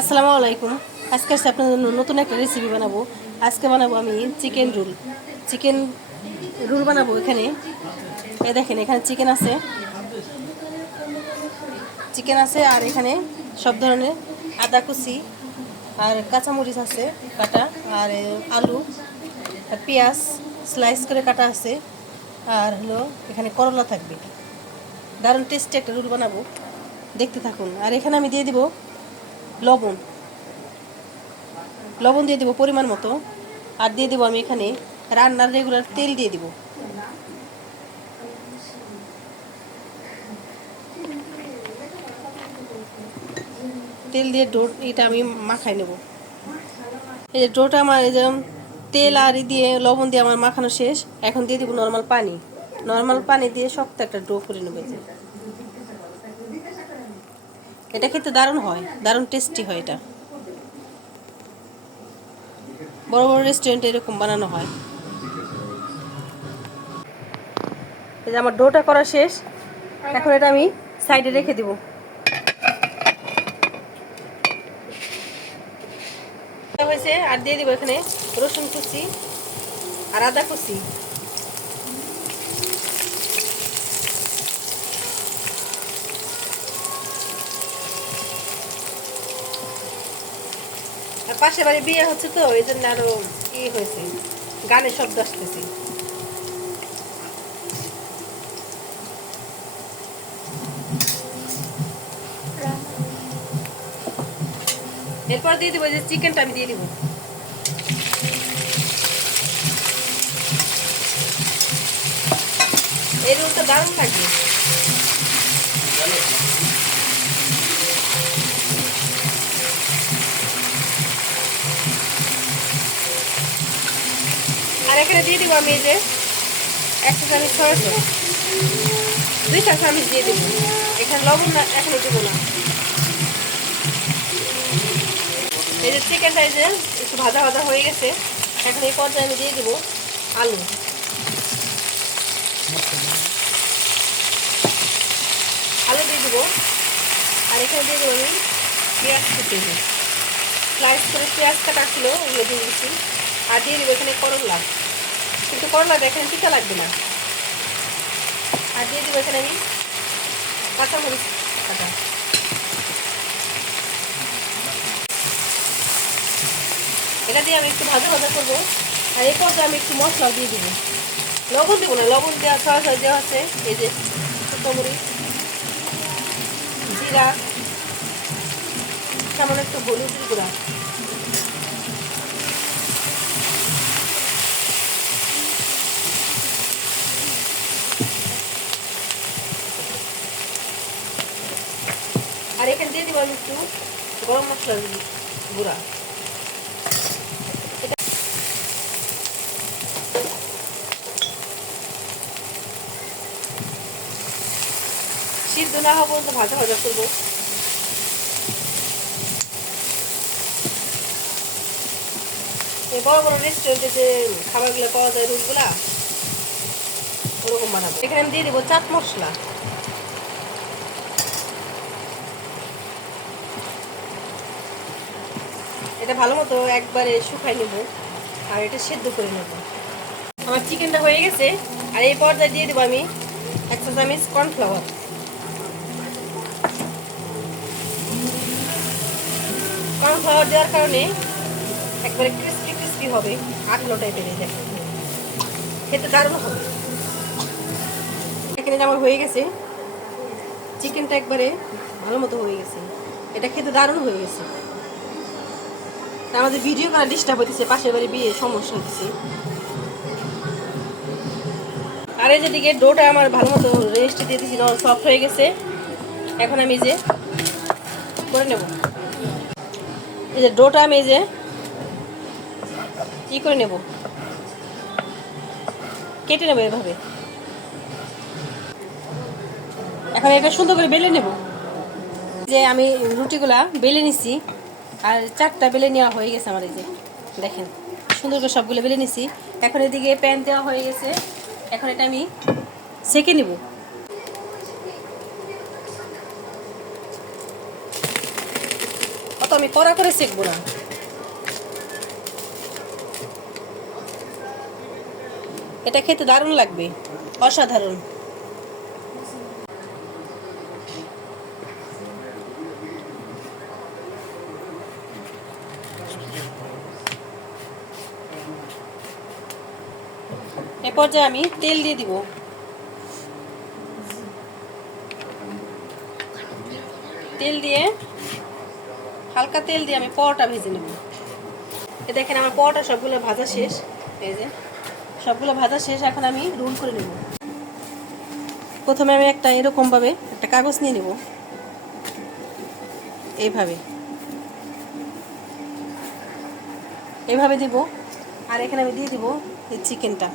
আসসালামু আলাইকুম। আজকে আপনাদের জন্য নতুন একটা রেসিপি বানাবো। আজকে বানাবো আমি চিকেন রোল। চিকেন রোল বানাবো। এখানে দেখেন, এখানে চিকেন আছে আর এখানে সব ধরনের আদা কুচি আর কাঁচামরিচ আছে কাটা, আর আলু আর পেঁয়াজ স্লাইস করে কাটা আছে, আর হলো এখানে করলা থাকবে। দারুণ টেস্টি একটা রোল বানাবো, দেখতে থাকুন। আর এখানে আমি দিয়ে দিব লবণ লবণ দিয়ে দিব পরিমাণ মতো। আর দিয়ে দিব আমি এখানে রান্নার রেগুলার তেল দিয়ে দিব। তেল দিয়ে এটা আমি মাখাই নেব। এই যে ডোটা আমার এই যে তেল আর দিয়ে লবণ দিয়ে আমার মাখানো শেষ। এখন দিয়ে দিব নর্মাল পানি দিয়ে শক্ত একটা ডো করে নেব। এটা খেতে দারুণ হয়, দারুণ টেস্টি হয়। এটা বড় বড় রেস্টুরেন্টে এরকম বানানো হয়। এই যে আমার ডোটা করা শেষ। এখন এটা আমি সাইডে রেখে দিব। হয়েছে, আর দিয়ে দিব এখানে রসুন কুচি আর আদা কুচি। আর পাশে বাড়ি বিয়ে হচ্ছে, তো এই জন্য আরো হয়েছে, গানের শব্দ আসতেছে। এরপর দিয়ে দিব যে চিকেনটা আমি দিয়ে দিব। এই রোলটা দারুণ থাকবে। আর এখানে দিয়ে দিব আমি এই যে 1 চা চামচ সয়া সস, 2 চা চামচ দিয়ে দিব। এখানে লবণ না এখনো দেবো না। এই যে চিকেনটা এই যে একটু ভাজা ভাজা হয়ে গেছে। এখন এই পর্যায়ে আমি দিয়ে দিব আলু দিয়ে দিব। আর এখানে দিয়ে দেবো আমি পেঁয়াজ কুচি, স্লাইস করে পেঁয়াজ কাটা ছিল, ওগুলো দিয়ে দিচ্ছি। আর দিয়ে দেবো এখানে করলা, কিন্তু করলাটা এখানে তিতা লাগবে না। আর দিয়ে দেবো এখানে আমি কাঁচামরিচ কাটা। এটা দিয়ে আমি একটু ভাজা ভাজা করবো। আর এই পর্যায়ে আমি একটু মশলা দিয়ে দিব। লবণ দেবো না, লবণ দেওয়া সরাসরি দেওয়া আছে। এই যে শুকনো মরিচ, জিরা, সামান্য একটু হলুদের গুঁড়া। আর এখানে দিয়ে দিব আমি একটু গরম মশলার গুঁড়া। সিদ্ধ না হওয়া পর্যন্ত ভাজা ভাজা করবো। এই বড় বড় রেস্টুরেন্টে যে খাবারগুলো পাওয়া যায়, রোলগুলা ওরকম বানাবো। এখানে আমি দিয়ে দিব চাট মশলা। এটা ভালো মতো একবারে শুকাই নেব, আর এটা সেদ্ধ করে নেব। আমার চিকেনটা হয়ে গেছে। আর এই পর্যায়ে দিয়ে দেবো আমি 1 চা চামচ কর্নফ্লাওয়ার। কর্নফ্লাওয়ার দেওয়ার কারণে একবারে ক্রিস্পি ক্রিস্পি হবে, আঠালো টাইপের। এই দেখেন, খেতে দারুণ হবে। এখানে আমার হয়ে গেছে, চিকেনটা একবারে ভালো মতো হয়ে গেছে। এটা খেতে দারুণ হয়ে গেছে। আমাদের ভিডিও করা ডিস্টার্ব হইতেছে, পাশের বাড়ি বিয়ে সমস্যা হচ্ছে। আর এই যেদিকে ডোটা আমার ভালো মতো রেস্ট দিয়ে দিয়েছি, সফট হয়ে গেছে। এখন আমি যে করে নেব, এই যে ডোটা আমি এই যে করে নেব, কেটে নেব এভাবে। এখন এটা সুন্দর করে বেলে নেব। যে আমি রুটিগুলা বেলে নিছি, আর 4টা বেলে নেওয়া হয়ে গেছে আমার। এই যে দেখেন, সুন্দর করে সবগুলো বেলে নিছি। এখন এদিকে প্যান দেওয়া হয়ে গেছে। এখন এটা আমি সেঁকে নেব। কত আমি কড়া করে সেকবো না। এটা খেতে দারুণ লাগবে, অসাধারণ। এ পর্যায়ে আমি তেল দিয়ে দিব। তেল দিয়ে হালকা তেল দিয়ে আমি পরোটা ভেজে নেব। এ দেখেন আমার পরোটা সবগুলো ভাজা শেষ। এই যে সবগুলো ভাজা শেষ, এখন আমি রোল করে নেব। প্রথমে আমি একটা এরকমভাবে একটা কাগজ নিয়ে নেব, এইভাবে দিব। আর এখানে আমি দিয়ে দিব এই চিকেনটা।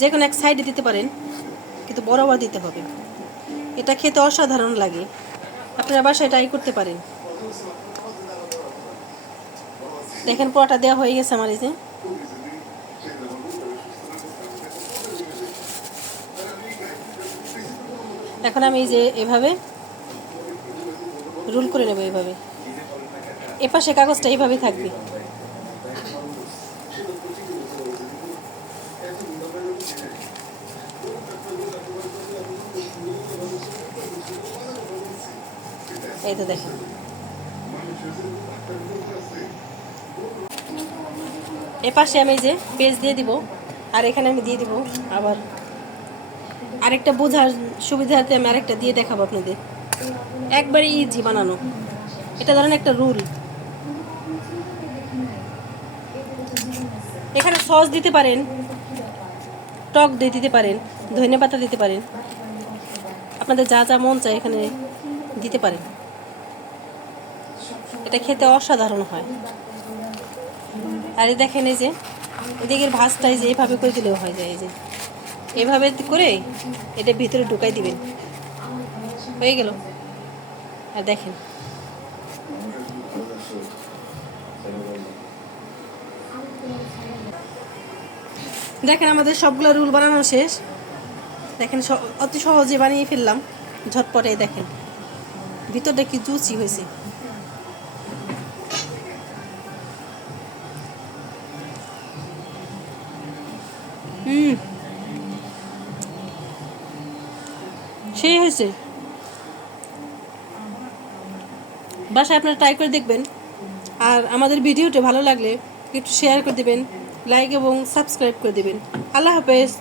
যে কোনো এক সাইডে দিতে পারেন, কিন্তু বরাবর দিতে হবে। এটা খেতে অসাধারণ লাগে, আপনারা বাসায় ট্রাই করতে পারেন। দেখেন পরোটা দেওয়া হয়ে গেছে আমার। এই যে এখন আমি এই যে এভাবে রোল করে নেব। এইভাবে এপাশে কাগজটা এইভাবে থাকবে। এই তো দেখেন, এপাশে আমি যে পেজ দিয়ে দিব, আর এখানে আমি দিয়ে দিব আবার আরেকটা বোঝার সুবিধার্থে আমি আরেকটা দিয়ে দেখাবো আপনাদের। একবারে ইজি বানানো, এটা ধরেন একটা রুল। এখানে সস দিতে পারেন, টক দই দিতে পারেন, ধনেপাতা দিতে পারেন, আপনাদের যা যা মন চায় এখানে দিতে পারেন। এটা খেতে অসাধারণ হয়। আর এই দেখেন এই যে এদিকের ভাজটা এই যে এভাবে করে দিলেও হয়ে যায়। এই যে এভাবে করে এটা ভিতরে ঢুকাই দিবেন, হয়ে গেল। আর দেখেন দেখেন আমাদের সবগুলো রোল বানানো শেষ। দেখেন অতি সহজে বানিয়ে ফেললাম, ঝটপটে। দেখেন ভিতরটা কি জুসি হয়েছে। সেই হয়েছে। বাসায় আপনারা ট্রাই করে দেখবেন। আর আমাদের ভিডিওটা ভালো লাগলে একটু শেয়ার করে দেবেন, লাইক এবং সাবস্ক্রাইব করে দেবেন। আল্লাহ হাফেজ।